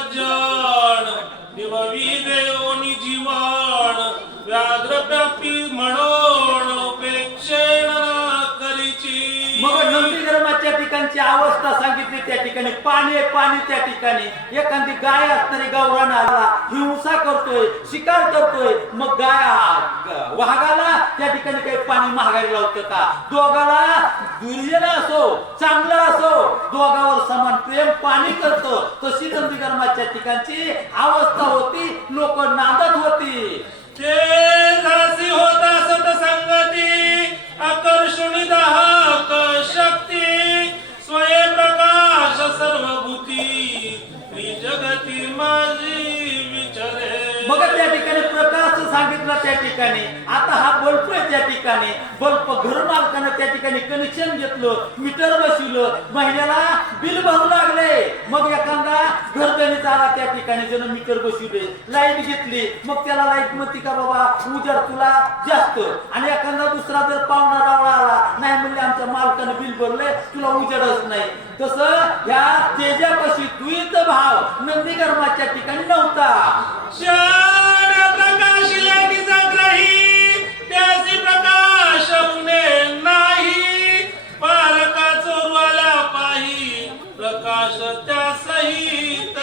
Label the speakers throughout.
Speaker 1: સજ્જન દેવવી દેવોની જીવન. વ્યાઘ્ર પ્રાપ્તિ મળો. करीची
Speaker 2: धर्माच्या ठिकाणची अवस्था सांगितली त्या ठिकाणी पाणी आहे पाणी त्या ठिकाणी. एखादी गाय असणारी गौरान आला हिंसा करतोय शिकार करतोय मग गाय वाघाला त्या ठिकाणी काही पाणी महागारी लावतं का? दोघाला दुर्जन असो चांगला असो दोघावर समान प्रेम पाणी करतो. तशी नंदी धर्माच्या ठिकाणची अवस्था होती लोक नांदत होती. सांगितलं त्या ठिकाणी. आता हा बल्ब आहे त्या ठिकाणी. बल्ब घर मालकानं त्या ठिकाणी कनेक्शन घेतलं मीटर बसवलं. महिन्याला बिल भरू लागले. मग एखादा घरगणीत आला त्या ठिकाणी जण मीटर बसवले लाइट घेतली. मग त्याला लाइट म्हणते का बाबा उजेड तुला जास्त. आणि एखादा दुसरा जर पाहुणा रावळा आला नाही म्हणले आमच्या मालकानं बिल भरले तुला उजेडच नाही. तसं ह्या तेजापाशी द्वित भाव नंदीकर्माच्या ठिकाणी नव्हता.
Speaker 1: प्रकाश त्या सहित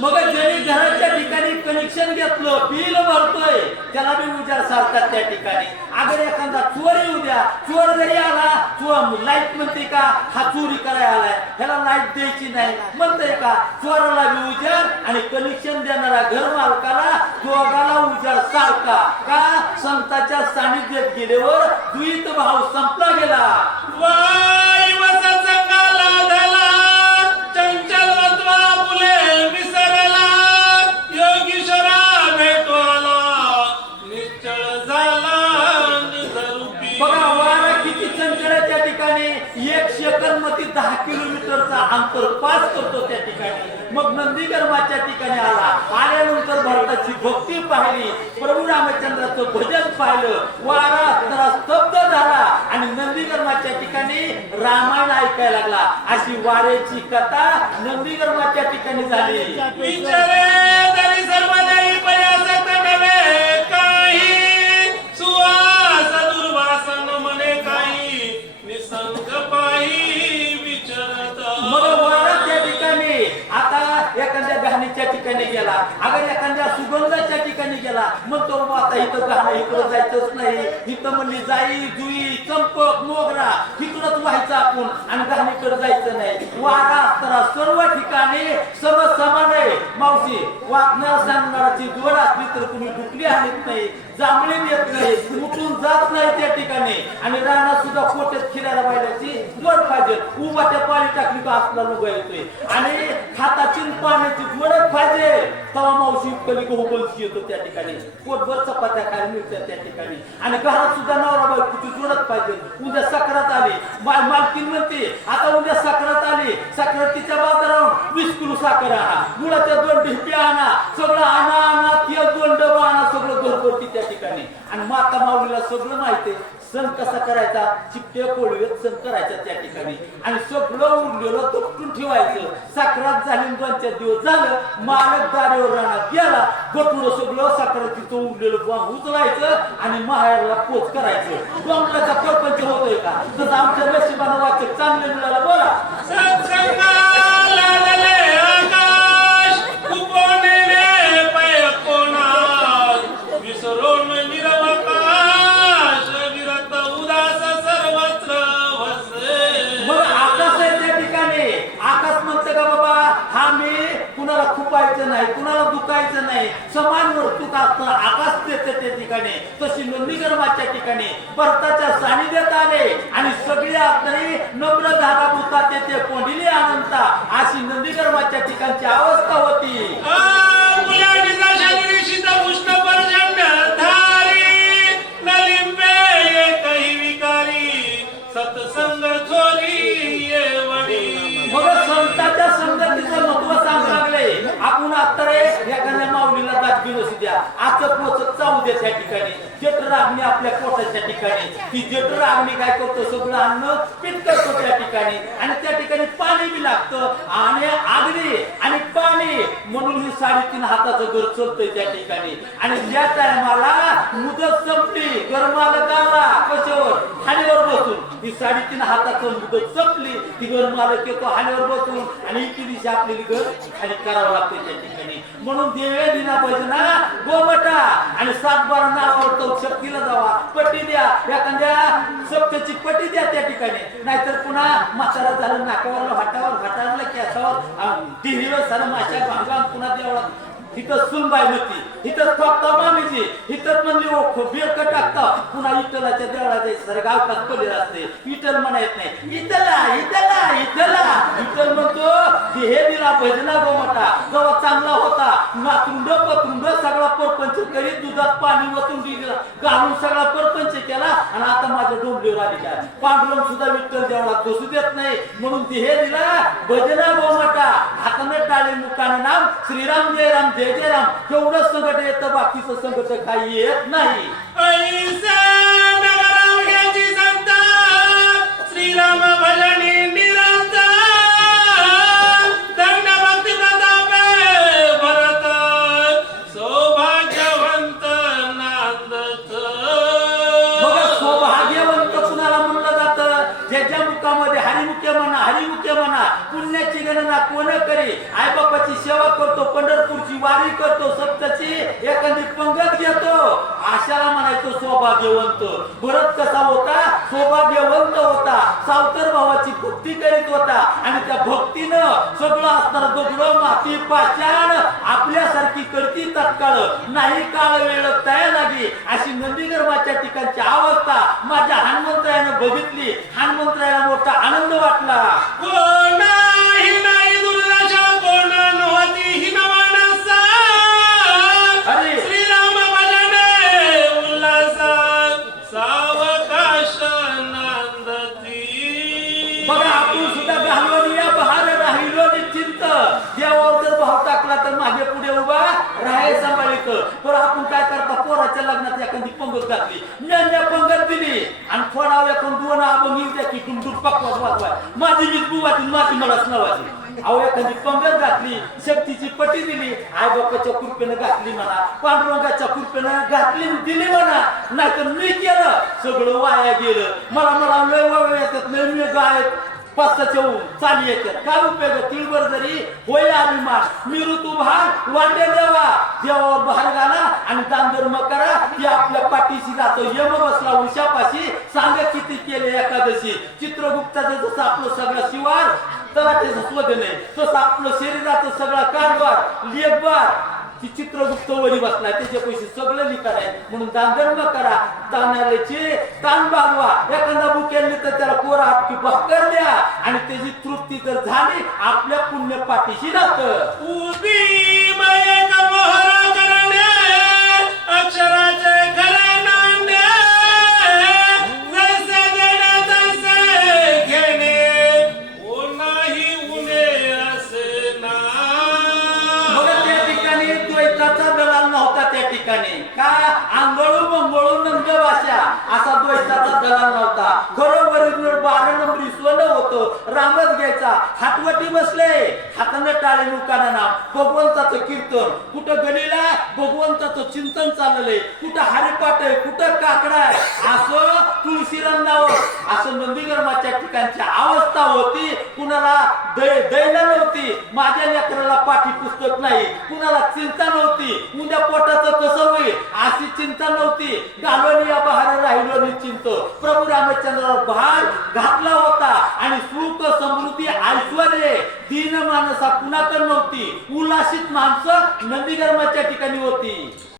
Speaker 2: मग ज्यांनी घराच्या ठिकाणी कनेक्शन घेतलं बिल भरतोय त्याला बी उजाड सारतात त्या ठिकाणी. अगर एखादा चोर येऊ द्या चोर जरी आला चोर लाइट म्हणते का हा चोरी करायला आलाय ह्याला लाइट द्यायची नाही. म्हणते का चोराला बी उजाड आणि कनेक्शन देणारा घर मालकाला दोघाला उजाड सारखा. का? संताच्या सानिध्यात गेल्यावर द्वित भाव संपला गेला. अंतर पास करतो त्या ठिकाणी. मग नंदीगर्माच्या ठिकाणी आला. आल्यानंतर भरताची भक्ती पाहिली. प्रभू रामचंद्राचं भजन पाहिलं. वारा जरा स्तब्ध झाला. आणि नंदीगर्माच्या ठिकाणी रामायण ऐकायला लागला. अशी वाऱ्याची कथा नंदीगर्माच्या ठिकाणी झाली. ठिकाणी गेला. अगर एखाद्या सुगंधाच्या ठिकाणी गेला मग तो बाबा आता इथं गहाणं इकडं जायचंच नाही. इथं म्हणली जाई जुई चंपक मोगरा इकडंच व्हायचं आपण. आणि गहाणीकडे जायचं नाही. वारा असताना सर्व ठिकाणी सर्व समान आहे मावशी वागणार सांगणाराची जोड असली तर तुम्ही डुकली आणत नाही जांभळी येत नाही उठून जात नाही त्या ठिकाणी. आणि रानात सुद्धा कोट्यात फिरायला पाहिल्याची जोड पाहिजे. उभा त्या पाणी टाकली का असला लोक येतोय. आणि हाताची पाण्याची जोडच पाहिजे. तवा मावशी कली गहू बलशी येतो त्या ठिकाणी. पोटभर चपात्या खायला मिळतात त्या ठिकाणी. आणि घरात सुद्धा नवरा बायकोची जोडच पाहिजे. उद्या सकरात आली. मालकीन म्हणते आता उद्या साखरात आली. साखरतीच्या बाजारावर वीस किलो साखर आणा. गुळाच्या दोन ढिप्या आणा. सगळं आणा आणा तेल दोन डबा आणा. सगळं घरभरती त्या ठिकाणी. आणि माता माऊलीला सगळं माहिती आहे. सण कसा करायचा? चिपट्या कोळीवर सण करायचा त्या ठिकाणी. आणि सगळं उरलेलं तपटून ठेवायचं. साखरात झाली दोन चार दिवस झालं मालक दारेवर राहण्यात गेला गटुडं सगळं साखरातीचं उरलेलं बॉम्ब उचलायचं आणि माहेरला पोच करायचं. बॉम्बला परपंच होतोय का? तसं आमच्या नशिबानं वाचक चांगलं मिळालं बोला. नाही. समान वर्तुक असतं आकाश देते त्या ठिकाणी तशी नंदीगर्माच्या ठिकाणी. भरताच्या सानिध्यात आले आणि सगळे आपली नम्र धारा भूता तेथे कोंडिली अनंता अशी नंदीगर्माच्या ठिकाणची अवस्था होती. दाखवी नसू पोचत चावू त्या ठिकाणी. जठराग्नी आपल्या पोटाच्या ठिकाणी. ती जठराग्नी काय करतो? सगळं अन्न पीठ करतो त्या ठिकाणी. आणि त्या ठिकाणी पाणी बी लागतं. आणि अग्नी आणि पाणी. म्हणून ही साडेतीन हाताचं घर चालतंय त्या ठिकाणी. आणि ज्या टायमाला मुदत संपली. गरमाला गाला कशावर? हानीवर बसून. ही साडेतीन हाताचं मुदत संपली. ती गरमालक येतो हानीवर बसून. आणि इतकी दिवशी आपली घर खाली करावं लागतं त्या ठिकाणी. म्हणून देवे दिना ना गोमटा आणि सात बारा नावावर तो शक्तीला जावा. पट्टी द्या. एखाद्या सप्तची पट्टी द्या त्या ठिकाणी. नाहीतर पुन्हा म्हातारा झालं नाकावर वाटावर घाटावरला केसावर टिव्हीवर झालं माशा भांगा पुन्हा देवळात. तिथं सुनबाई होती. इथं फक्त मामीची इथं म्हणली ओ बेरक टाकता? पुन्हा इटलाच्या देवळाचे सर गावकात पडलेलं असते. इटल म्हणायत नाही इटला इटला इटला. इटल म्हणतो की हे दिला भजना गो मोठा. गवा चांगला होता. नातरुंड पत्रुंड सगळा परपंच करीत दुधात पाणी वतून दिलं. घालून सगळा परपंच केला आणि आता माझ्या डोंबलीवर आली काय पांडुरंग सुद्धा विठ्ठल देवळा दोसू देत नाही. म्हणून ती हे दिला भजना गोमटा हाताने टाळे मुखाने नाम. श्रीराम जय राम जय जय राम. एवढं संकट येतं बाकीचं संकट काही येत नाही.
Speaker 1: श्रीराम भजनी निरंतर दंड भक्ती
Speaker 2: हरिमुख्य म्हणा पुण्याची गणना कोण करी? आई बापाची सेवा करतो पंढरपूरची वारी करतो सप्तची एखादी पंगत घेतो. आशाला म्हणायचो सौभाग्यवंत. भरत कसा होता? सौभाग्यवंत होता. सावतर भावाची भक्ती करीत होता. आणि त्या भक्तीनं सगळं असणार दगड माती पाषाण आपल्यासारखी करती तत्काळ. नाही काळ वेळ तयार लागी. अशी नंदीगर्भाच्या ठिकाणची अवस्था माझ्या हनुमंतरायानं बघितली. हनुमंतरायाला मोठा आनंद वाटला.
Speaker 1: कोणाही नाही दुर्दशा कोण नव्हती ही नवनसा
Speaker 2: अरे.
Speaker 1: श्रीराम भजने उल्हास सावकाश नांदती
Speaker 2: बघा आपण सुद्धा घालवून या बहार राहिलो निश्चिंत. देवावर जर भाव टाकला तर मागे पुढे उभा राहाय सांभाळित पण आपण काय करता? पोराच्या लग्नात एखादी पंगत घातली ज्ञान पंगत दिली आणि फोडाव एखाद दोन अभंग येऊ द्या की तुमटून माझी मीच बुवाची माझी मलाच नवाची अहो एखादी पंगत घातली शक्तीची पटी दिली आई बापाच्या कृपेनं घातली म्हणा पांडुरंगाच्या कृपेनं घातली दिली म्हणा. नाहीतर मी केलं सगळं वाया गेलं. मला मला लय वळ येतात लय मी गाय पाचच्या चाली येते. काय उपयोग तिळभर जरी होय अभिमान मी ऋतू भाग वाटे देवा. देवावर बाहेर घाला आणि दांदर धर्म करा. ती आपल्या पाठीशी जातो. यम बसला उशापाशी सांगा किती केले एकादशी. चित्रगुप्ताचं जसं आपलं सगळं शिवार तलाठ्याचं स्वद नाही तसं आपलं शरीराचं सगळं कारभार लेखबार ती चित्रगुप्त वरी बसलाय त्याचे पैसे सगळं लिखाण आहे. म्हणून दान करा. दानाचे ताण बागवा एखादा बुक केली तर त्याला कोरा आपकी भाकर द्या. आणि त्याची तृप्ती जर झाली. आपल्या पुण्य पाठीशी जात
Speaker 1: उभी मयक अक्षराचे घर असा
Speaker 2: द्वैताचा दलाल नव्हता. खरोबर बारा नंबरी सोनं होतं. रामच घ्यायचा. हातवटी बसले. हातानं टाळे मुकाना भगवंताचं कीर्तन. कुठं गणीला भगवंताचं चिंतन चाललंय. कुठं हरिपाट आहे? कुठं काकडा आहे? असं तुळशी रंगावर. असं नंदीगरमाच्या ठिकाणची अवस्था होती. कुणाला दै दैना नव्हती. माझ्या लेकराला पाठी पुस्तक नाही. कुणाला चिंता नव्हती. उद्या पोटाचं कसं होईल? अशी चिंता नव्हती. घालवणी या बहार राहिलो निश्चिंत. प्रभू रामचंद्रावर भार घातला होता. आणि सुख समृद्धी ऐश्वर दीन माणसा कुणाकडे नव्हती? उल्हासित माणसं नंदीगरमाच्या ठिकाणी होती.